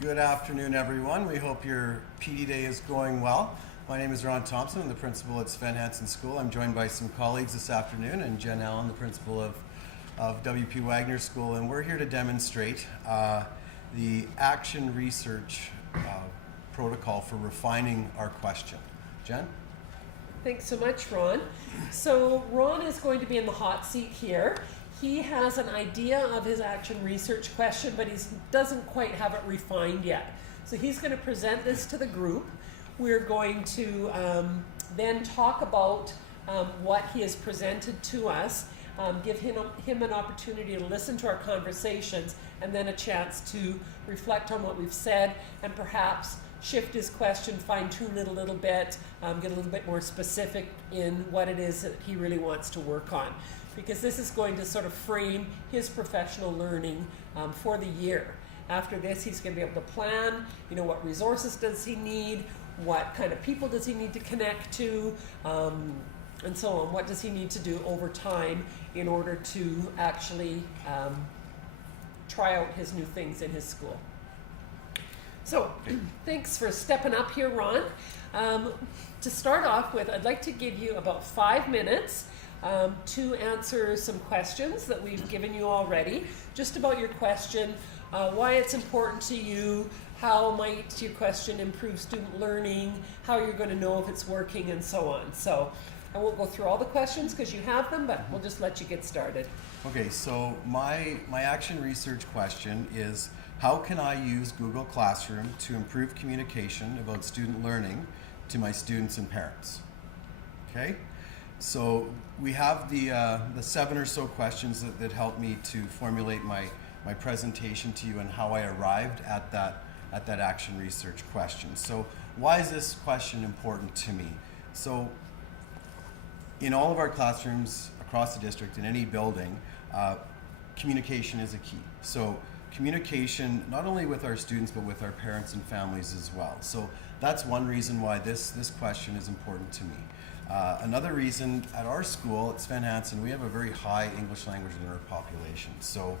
Good afternoon, everyone. We hope your PD day is going well. My name is Ron Thompson. I'm the principal at Sven Hansen School. I'm joined by some colleagues this afternoon, and Jen Allen, the principal of W.P. Wagner School, and we're here to demonstrate the action research protocol for refining our question. Jen? Thanks so much, Ron. So Ron is going to be in the hot seat here. He has an idea of his action research question, but he doesn't quite have it refined yet. So he's going to present this to the group. We're going to then talk about what he has presented to us, give him an opportunity to listen to our conversations, and then a chance to reflect on what we've said and perhaps shift his question, fine-tune it a little bit, get a little bit more specific in what it is that he really wants to work on. Because this is going to sort of frame his professional learning for the year. After this, he's going to be able to plan, what resources does he need, what kind of people does he need to connect to, and so on. What does he need to do over time in order to actually try out his new things in his school. So, thanks for stepping up here, Ron. To start off with, I'd like to give you about 5 minutes to answer some questions that we've given you already, just about your question, why it's important to you, how might your question improve student learning, how you're going to know if it's working, and so on. So I won't go through all the questions because you have them, but we'll just let you get started. Okay, so my action research question is, how can I use Google Classroom to improve communication about student learning to my students and parents? Okay? So we have the 7 or so questions that helped me to formulate my presentation to you and how I arrived at that action research question. So why is this question important to me? So in all of our classrooms across the district, in any building, communication is a key. So communication not only with our students but with our parents and families as well. So that's one reason why this question is important to me. Another reason, at our school, at Sven Hansen, we have a very high English language learner population. So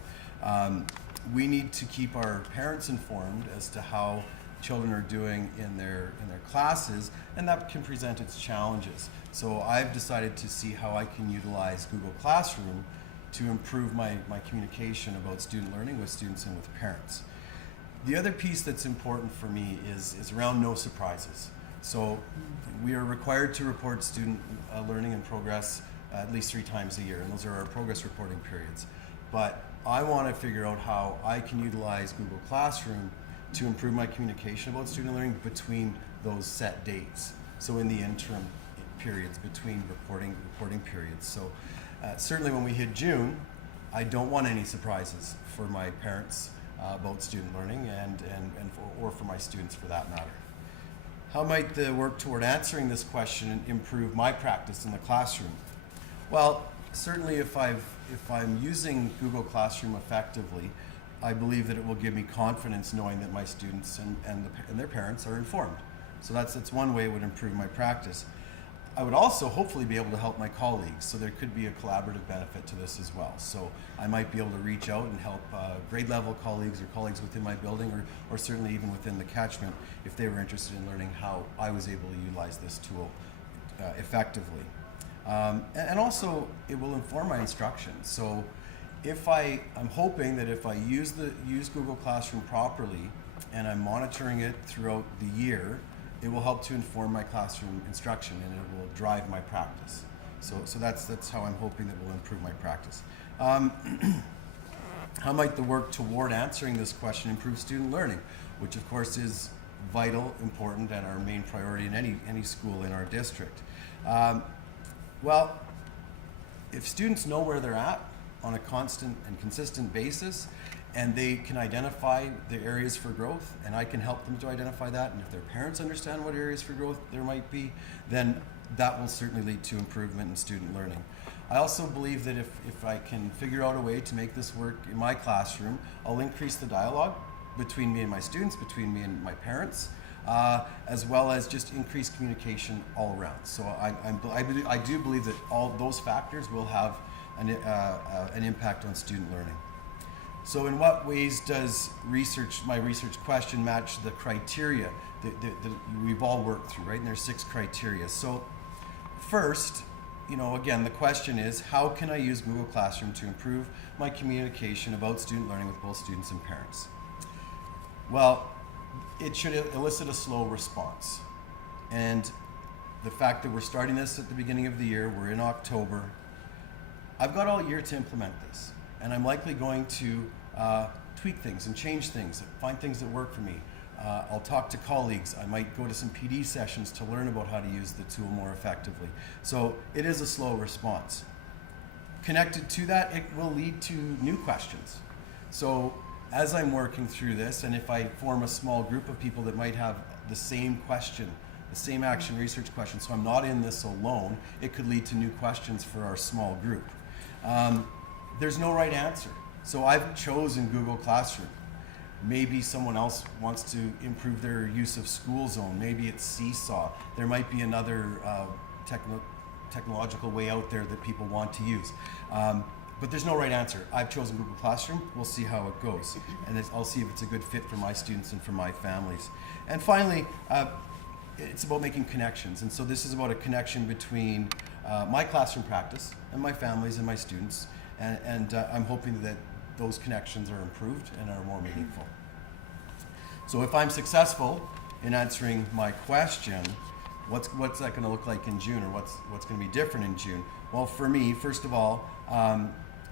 we need to keep our parents informed as to how children are doing in their classes, and that can present its challenges. So I've decided to see how I can utilize Google Classroom to improve my communication about student learning with students and with parents. The other piece that's important for me is around no surprises. So we are required to report student learning and progress at least 3 times a year, and those are our progress reporting periods. But I want to figure out how I can utilize Google Classroom to improve my communication about student learning between those set dates. So in the interim periods between reporting periods. So certainly when we hit June, I don't want any surprises for my parents about student learning or for my students for that matter. How might the work toward answering this question improve my practice in the classroom? Well, certainly if I'm using Google Classroom effectively, I believe that it will give me confidence knowing that my students and their parents are informed. So that's one way it would improve my practice. I would also hopefully be able to help my colleagues, so there could be a collaborative benefit to this as well. So I might be able to reach out and help grade level colleagues or colleagues within my building or certainly even within the catchment if they were interested in learning how I was able to utilize this tool effectively. And also it will inform my instruction. So I'm hoping that if I use Google Classroom properly and I'm monitoring it throughout the year, it will help to inform my classroom instruction and it will drive my practice. So that's how I'm hoping that will improve my practice. How might the work toward answering this question improve student learning, which of course is vital, important, and our main priority in any school in our district? Well, if students know where they're at on a constant and consistent basis, and they can identify the areas for growth, and I can help them to identify that, and if their parents understand what areas for growth there might be, then that will certainly lead to improvement in student learning. I also believe that if I can figure out a way to make this work in my classroom, I'll increase the dialogue between me and my students, between me and my parents, as well as just increased communication all around. So I do believe that all those factors will have an impact on student learning. So in what ways does my research question match the criteria that we've all worked through, right? And there's 6 criteria. So first, again, the question is, how can I use Google Classroom to improve my communication about student learning with both students and parents? Well, it should elicit a slow response. And the fact that we're starting this at the beginning of the year, we're in October, I've got all year to implement this. And I'm likely going to tweak things and change things, find things that work for me. I'll talk to colleagues. I might go to some PD sessions to learn about how to use the tool more effectively. So it is a slow response. Connected to that, it will lead to new questions. So as I'm working through this, and if I form a small group of people that might have the same question, the same action research question, so I'm not in this alone, it could lead to new questions for our small group. There's no right answer. So I've chosen Google Classroom. Maybe someone else wants to improve their use of School Zone. Maybe it's Seesaw. There might be another technological way out there that people want to use. But there's no right answer. I've chosen Google Classroom. We'll see how it goes. And I'll see if it's a good fit for my students and for my families. And finally, it's about making connections. And so this is about a connection between my classroom practice and my families and my students. And I'm hoping that those connections are improved and are more meaningful. So if I'm successful in answering my question, what's that going to look like in June, or what's going to be different in June? Well, for me, first of all,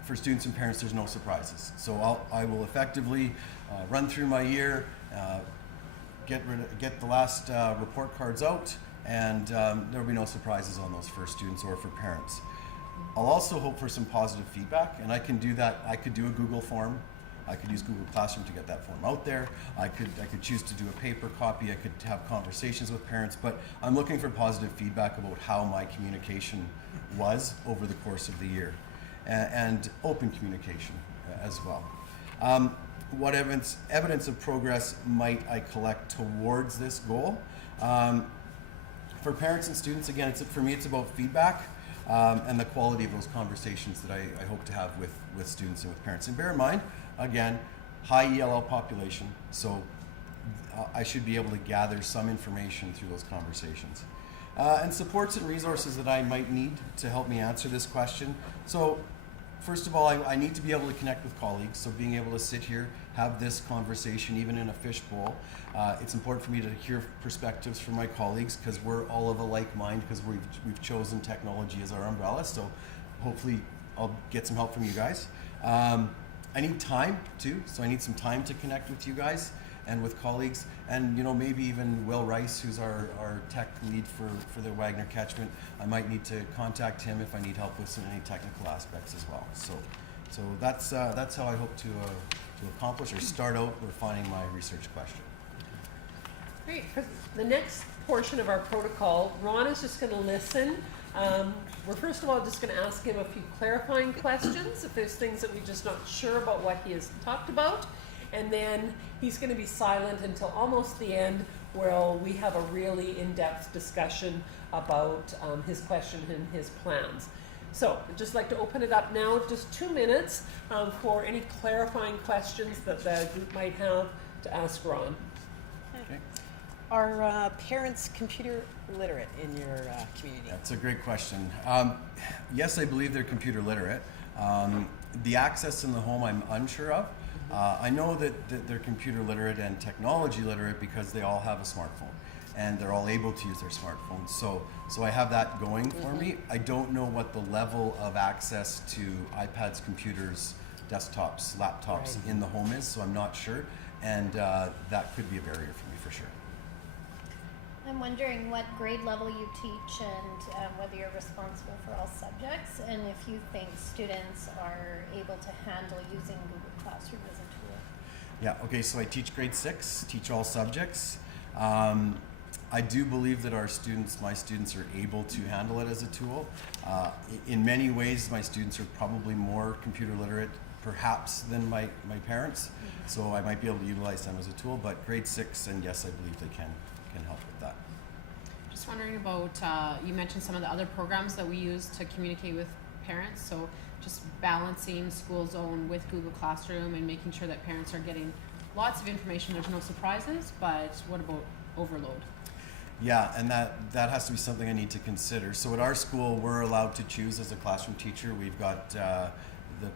for students and parents, there's no surprises. So I will effectively run through my year, get the last report cards out, and there will be no surprises on those for students or for parents. I'll also hope for some positive feedback, and I can do that. I could do a Google form. I could use Google Classroom to get that form out there. I could choose to do a paper copy. I could have conversations with parents, but I'm looking for positive feedback about how my communication was over the course of the year, and open communication as well. What evidence of progress might I collect towards this goal? For parents and students, again, for me, it's about feedback. And the quality of those conversations that I hope to have with students and with parents. And bear in mind, again, high ELL population, so I should be able to gather some information through those conversations. And supports and resources that I might need to help me answer this question. So first of all, I need to be able to connect with colleagues, so being able to sit here, have this conversation, even in a fishbowl. It's important for me to hear perspectives from my colleagues, because we're all of a like mind, because we've chosen technology as our umbrella, so hopefully I'll get some help from you guys. I need time too, so I need some time to connect with you guys and with colleagues, and maybe even Will Rice, who's our tech lead for the Wagner catchment. I might need to contact him if I need help with any technical aspects as well. So that's how I hope to accomplish or start out refining my research question. Great. For the next portion of our protocol, Ron is just going to listen. We're first of all just going to ask him a few clarifying questions if there's things that we're just not sure about what he has talked about. And then he's going to be silent until almost the end, where we have a really in-depth discussion about his question and his plans. So I'd just like to open it up now, just 2 minutes for any clarifying questions that the group might have to ask Ron. Okay. Are parents computer literate in your community? That's a great question. Yes, I believe they're computer literate. The access in the home I'm unsure of. I know that they're computer literate and technology literate because they all have a smartphone and they're all able to use their smartphones. So I have that going for me. I don't know what the level of access to iPads, computers, desktops, laptops in the home is, so I'm not sure. And that could be a barrier for me for sure. I'm wondering what grade level you teach and whether you're responsible for all subjects, and if you think students are able to handle using Google Classroom as a tool. Yeah, okay, so I teach grade 6, teach all subjects. I do believe that my students are able to handle it as a tool. In many ways, my students are probably more computer literate perhaps than my parents, so I might be able to utilize them as a tool, but grade 6, and yes, I believe they can help with that. Just wondering about, you mentioned some of the other programs that we use to communicate with parents. So just balancing school zone with Google Classroom and making sure that parents are getting lots of information. There's no surprises, but what about overload? Yeah, and that has to be something I need to consider. So at our school, we're allowed to choose as a classroom teacher. We've got the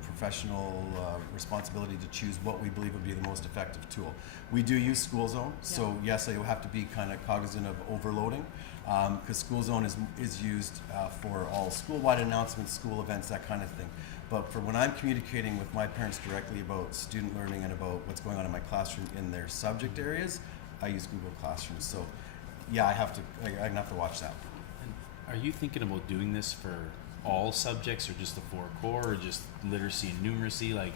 professional responsibility to choose what we believe would be the most effective tool. We do use School Zone, so yes, I have to be kind of cognizant of overloading, because School Zone is used for all school-wide announcements, school events, that kind of thing. But for when I'm communicating with my parents directly about student learning and about what's going on in my classroom in their subject areas, I use Google Classroom. So yeah, I'm gonna have to watch that. And are you thinking about doing this for all subjects, or just the 4 core, or just literacy and numeracy? Like,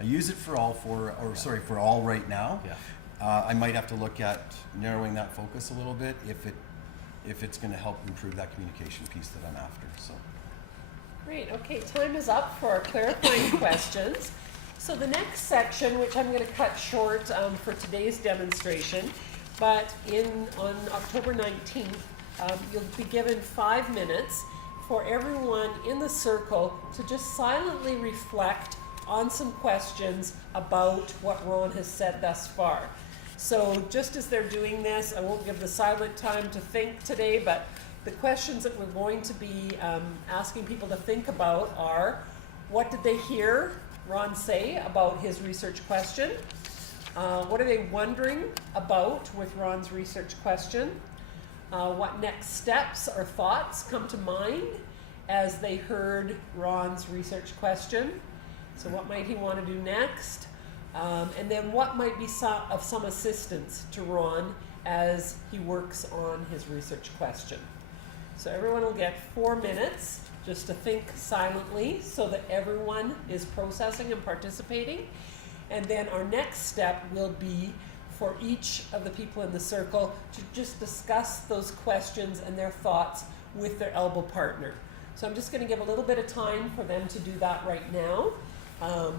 I use it for all four, or sorry, for all right now. yeah. I might have to look at narrowing that focus a little bit if it's going to help improve that communication piece that I'm after. So. Great, okay, time is up for our clarifying questions. So the next section, which I'm going to cut short for today's demonstration, but on October 19th, you'll be given 5 minutes for everyone in the circle to just silently reflect on some questions about what Ron has said thus far. So just as they're doing this, I won't give the silent time to think today, but the questions that we're going to be asking people to think about are, what did they hear Ron say about his research question? What are they wondering about with Ron's research question? What next steps or thoughts come to mind as they heard Ron's research question? So what might he want to do next? And then what might be of some assistance to Ron as he works on his research question? So everyone will get 4 minutes just to think silently so that everyone is processing and participating. And then our next step will be for each of the people in the circle to just discuss those questions and their thoughts with their elbow partner. So I'm just going to give a little bit of time for them to do that right now. Yeah,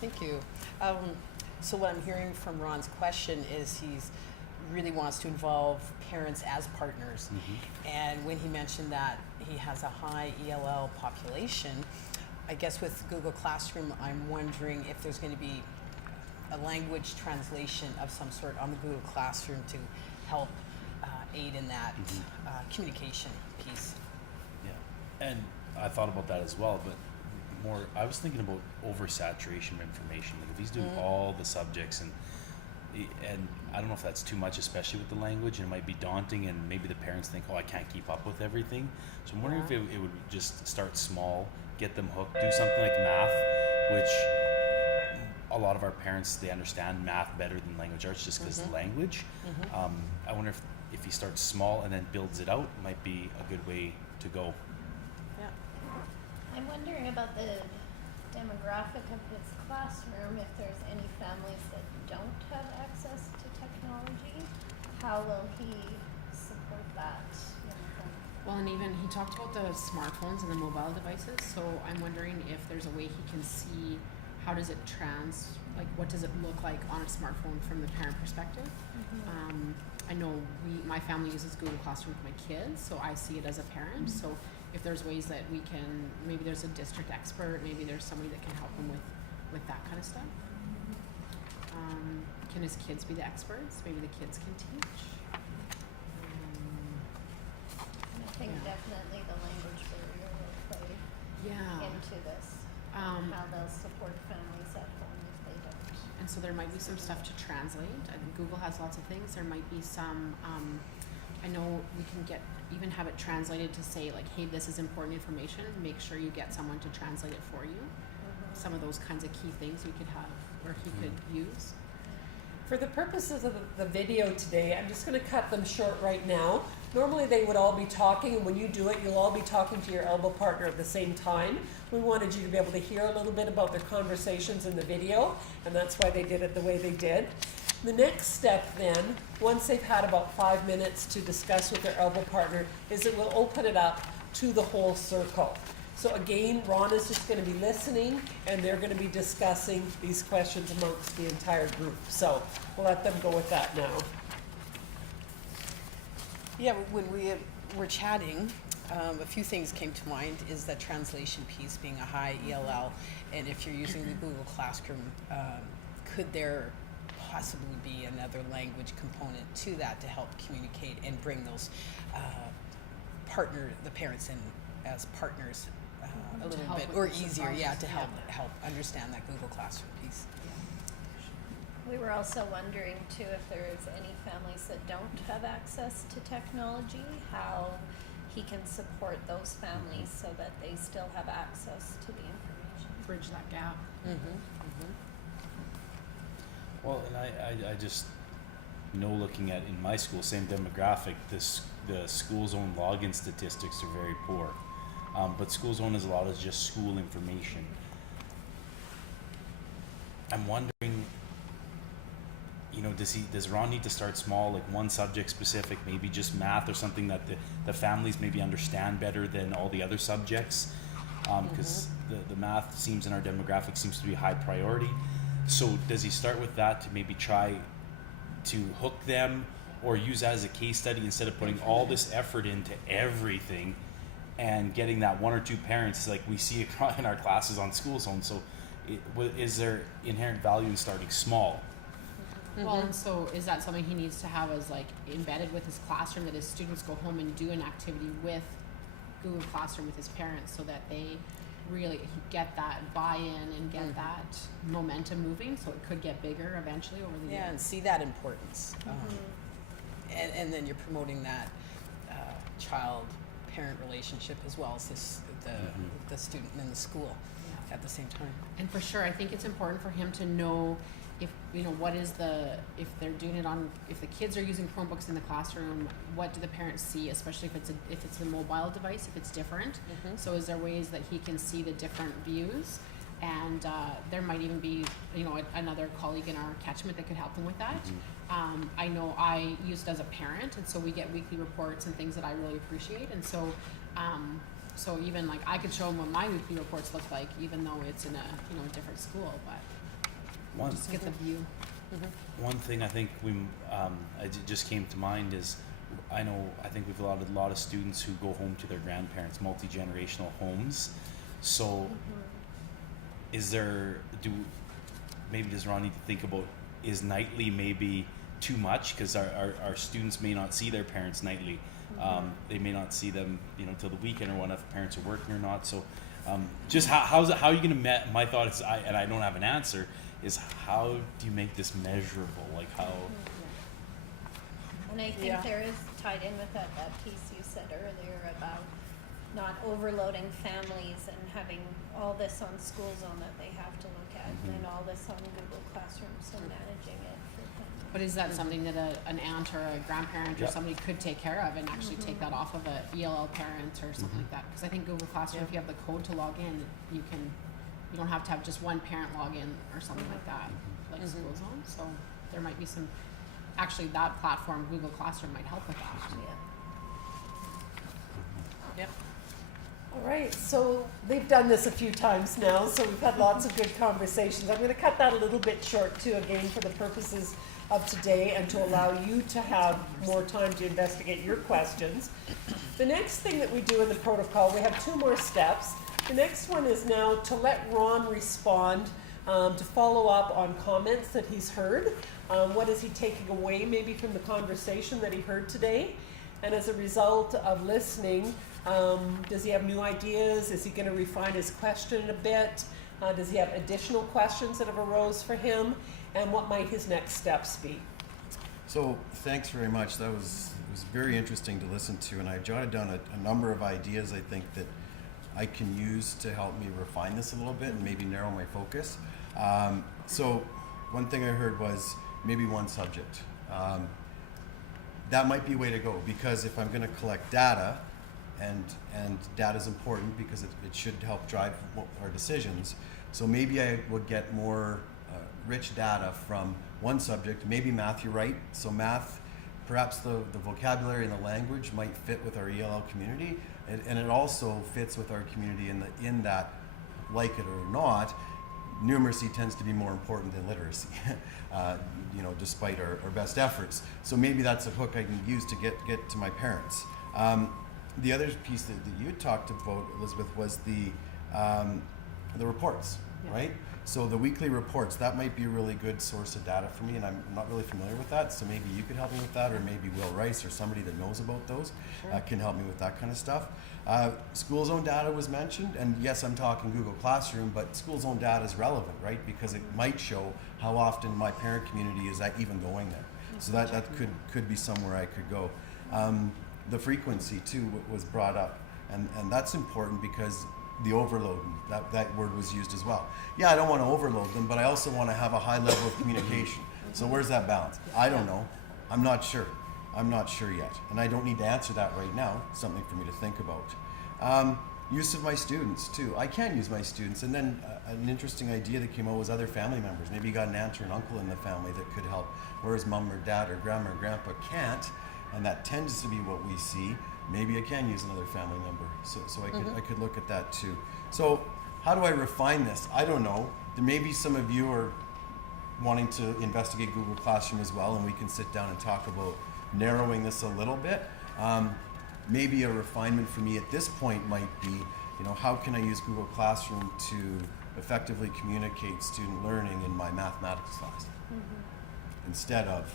thank you. So what I'm hearing from Ron's question is he's really wants to involve parents as partners. And when he mentioned that he has a high ELL population, I guess with Google Classroom, I'm wondering if there's going to be a language translation of some sort on the Google Classroom to help aid in that communication piece. Yeah, and I thought about that as well, but more, I was thinking about oversaturation of information. Like if he's doing all the subjects, and I don't know if that's too much, especially with the language, and it might be daunting, and maybe the parents think, oh, I can't keep up with everything. So I'm wondering if it would just start small, get them hooked, do something like math, which a lot of our parents, they understand math better than language arts just because of the language. I wonder if he starts small and then builds it out, might be a good way to go. Yeah. I'm wondering about the demographic of his classroom, if there's any families that don't have access to technology. How will he support that? Well, and even he talked about the smartphones and the mobile devices, so I'm wondering if there's a way he can see how does it what does it look like on a smartphone from the parent perspective. I know my family uses Google Classroom with my kids, so I see it as a parent. So if there's ways that we can, maybe there's a district expert, maybe there's somebody that can help him with that kind of stuff. Can his kids be the experts? Maybe the kids can teach. And I think definitely the language barrier will play into this. How they'll support families at home if they don't. And so there might be some stuff to translate. I think Google has lots of things. There might be some, I know we can even have it translated to say like, hey, this is important information. Make sure you get someone to translate it for you. Some of those kinds of key things we could have, or he could use. For the purposes of the video today, I'm just going to cut them short right now. Normally they would all be talking, and when you do it, you'll all be talking to your elbow partner at the same time. We wanted you to be able to hear a little bit about their conversations in the video, and that's why they did it the way they did. The next step then, once they've had about 5 minutes to discuss with their elbow partner, is that we'll open it up to the whole circle. So again, Ron is just going to be listening, and they're going to be discussing these questions amongst the entire group. So we'll let them go with that now. Yeah, when we were chatting, A few things came to mind is the translation piece being a high ELL, and if you're using the Google Classroom, could there possibly be another language component to that to help communicate and bring those the parents in as partners a little help bit, with or the easier, process, to yeah. help understand that Google Classroom piece. We were also wondering too if there is any families that don't have access to technology, how he can support those families so that they still have access to the information. Bridge that gap. Well, and I just know, looking at in my school, same demographic, the school zone login statistics are very poor. But school zone is a lot of just school information. I'm wondering, does Ron need to start small, like one subject specific, maybe just math or something that the families maybe understand better than all the other subjects? Because the math seems in our demographic seems to be high priority. So does he start with that to maybe try to hook them, or use that as a case study instead of putting all this effort into everything and getting that one or two parents like we see in our classes on school zone? So is there inherent value in starting small? Well, and so is that something he needs to have as like embedded with his classroom, that his students go home and do an activity with Google Classroom with his parents, so that they really get that buy-in and get that momentum moving, so it could get bigger eventually over the Yeah, and years. see that importance. And then you're promoting that child-parent relationship as well as the student and the school at the same time. And for sure, I think it's important for him to know if if they're doing it on, if the kids are using Chromebooks in the classroom, what do the parents see, especially if it's a mobile device, if it's different. So is there ways that he can see the different views? And there might even be, another colleague in our catchment that could help him with that. I know I use it as a parent, and so we get weekly reports and things that I really appreciate. And so, so even like I could show him what my weekly reports look like, even though it's in a different school, but just get the view. One thing I think just came to mind is, I think we've allowed a lot of students who go home to their grandparents, multi-generational homes. So does Ron need to think about, is nightly maybe too much? Because our students may not see their parents nightly. They may not see them, till the weekend or whatnot, if parents are working or not. So just how are you going to my thought is, and I don't have an answer, is how do you make this measurable? Like how? And I think there is tied in with that piece you said earlier about not overloading families and having all this on school zone that they have to look at, and then all this on Google Classroom, so managing it for families. But is that something that an aunt or a grandparent or somebody could take care of and actually take that off of a ELL parent or something like that? Because I think Google Classroom, if you have the code to log in, you don't have to have just one parent log in or something like that, like school zone. So there might be actually that platform, Google Classroom, might help with that. Yep. All right, so they've done this a few times now, so we've had lots of good conversations. I'm going to cut that a little bit short too, again, for the purposes of today and to allow you to have more time to investigate your questions. The next thing that we do in the protocol, we have two more steps. The next one is now to let Ron respond, to follow up on comments that he's heard. What is he taking away maybe from the conversation that he heard today? And as a result of listening, does he have new ideas? Is he going to refine his question a bit? Does he have additional questions that have arose for him? And what might his next steps be? So thanks very much. It was very interesting to listen to, and I jotted down a number of ideas I think that I can use to help me refine this a little bit and maybe narrow my focus. So one thing I heard was maybe one subject. That might be a way to go, because if I'm going to collect data, and data is important because it should help drive our decisions. So maybe I would get more rich data from one subject, maybe math, you're right. So math, perhaps the vocabulary and the language might fit with our ELL community, and it also fits with our community in that, like it or not, numeracy tends to be more important than literacy, despite our best efforts. So maybe that's a hook I can use to get to my parents. the other piece that you talked about, Elizabeth, was the reports, Yeah. right? So the weekly reports, that might be a really good source of data for me, and I'm not really familiar with that, so maybe you could help me with that, or maybe Will Rice or somebody that knows about those can help me with that kind of stuff. School zone data was mentioned, and yes, I'm talking Google Classroom, but school zone data is relevant, right? Because it might show how often my parent community is even going there. So that could be somewhere I could go. The frequency too was brought up, and that's important because the overload, that word was used as well. Yeah, I don't want to overload them, but I also want to have a high level of communication. So where's that balance? I don't know. I'm not sure. I'm not sure yet, and I don't need to answer that right now. Something for me to think about. Use of my students too. I can use my students, and then an interesting idea that came out was other family members. Maybe you got an aunt or an uncle in the family that could help, whereas mom or dad or grandma or grandpa can't, and that tends to be what we see. Maybe I can use another family member, so I could look at that too. So how do I refine this? I don't know. There may be some of you are wanting to investigate Google Classroom as well, and we can sit down and talk about narrowing this a little bit. Maybe a refinement for me at this point might be, how can I use Google Classroom to effectively communicate student learning in my mathematics class instead of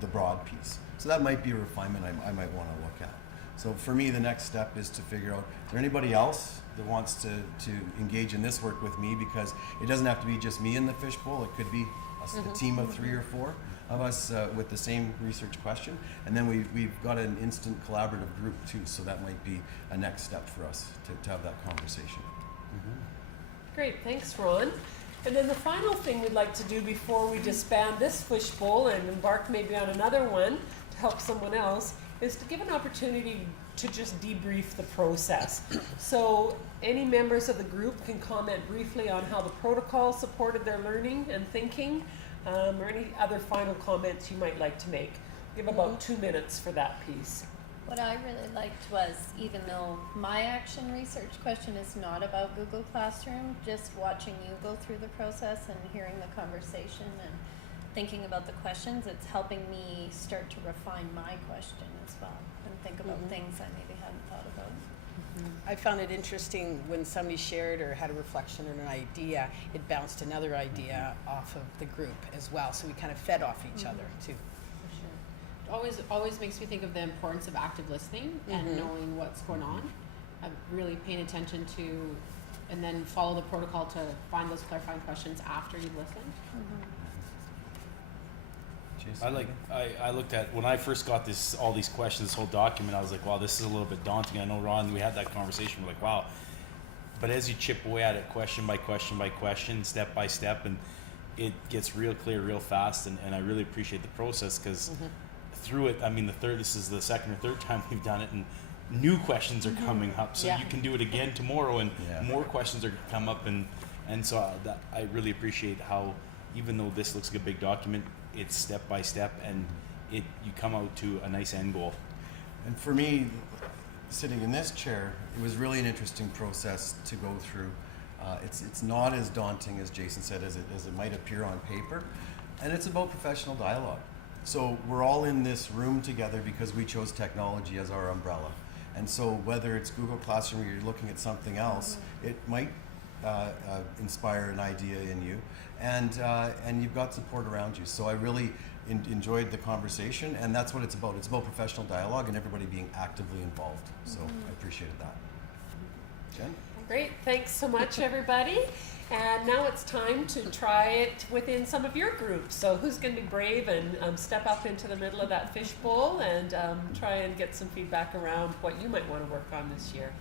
the broad piece. So that might be a refinement I might want to look at. So for me, the next step is to figure out, is there anybody else that wants to engage in this work with me? Because it doesn't have to be just me in the fishbowl. It could be a team of 3 or 4 of us with the same research question. And then we've got an instant collaborative group too. So that might be a next step for us to have that conversation. Great, thanks, Ron. And then the final thing we'd like to do before we disband this fishbowl and embark maybe on another one to help someone else is to give an opportunity to just debrief the process. So any members of the group can comment briefly on how the protocol supported their learning and thinking, or any other final comments you might like to make. Give about 2 minutes for that piece. What I really liked was, even though my action research question is not about Google Classroom, just watching you go through the process and hearing the conversation and thinking about the questions, it's helping me start to refine my question as well and think about things I maybe hadn't thought about. I found it interesting when somebody shared or had a reflection or an idea, it bounced another idea off of the group as well. So we kind of fed off each other too. Always makes me think of the importance of active listening and knowing what's going on. I'm really paying attention to, and then follow the protocol to find those clarifying questions after you've listened. Jason? I looked at, when I first got all these questions, this whole document, I was like, wow, this is a little bit daunting. I know, Ron, we had that conversation, we're like, wow. But as you chip away at it, question by question by question, step by step, and it gets real clear real fast, and I really appreciate the process, because through it, I mean, this is the second or third time we've done it, and new questions are coming up, so you can do it again tomorrow, and more questions are going to come up, and so I really appreciate how, even though this looks like a big document, it's step by step, and you come out to a nice end goal. And for me, sitting in this chair, it was really an interesting process to go through. It's not as daunting, as Jason said, as it might appear on paper, and it's about professional dialogue. So we're all in this room together because we chose technology as our umbrella. And so whether it's Google Classroom or you're looking at something else, it might inspire an idea in you, and you've got support around you. So I really enjoyed the conversation, and that's what it's about. It's about professional dialogue and everybody being actively involved. So I appreciated that. Jen? Great, thanks so much, everybody. And now it's time to try it within some of your groups. So who's going to be brave and step up into the middle of that fishbowl and try and get some feedback around what you might want to work on this year?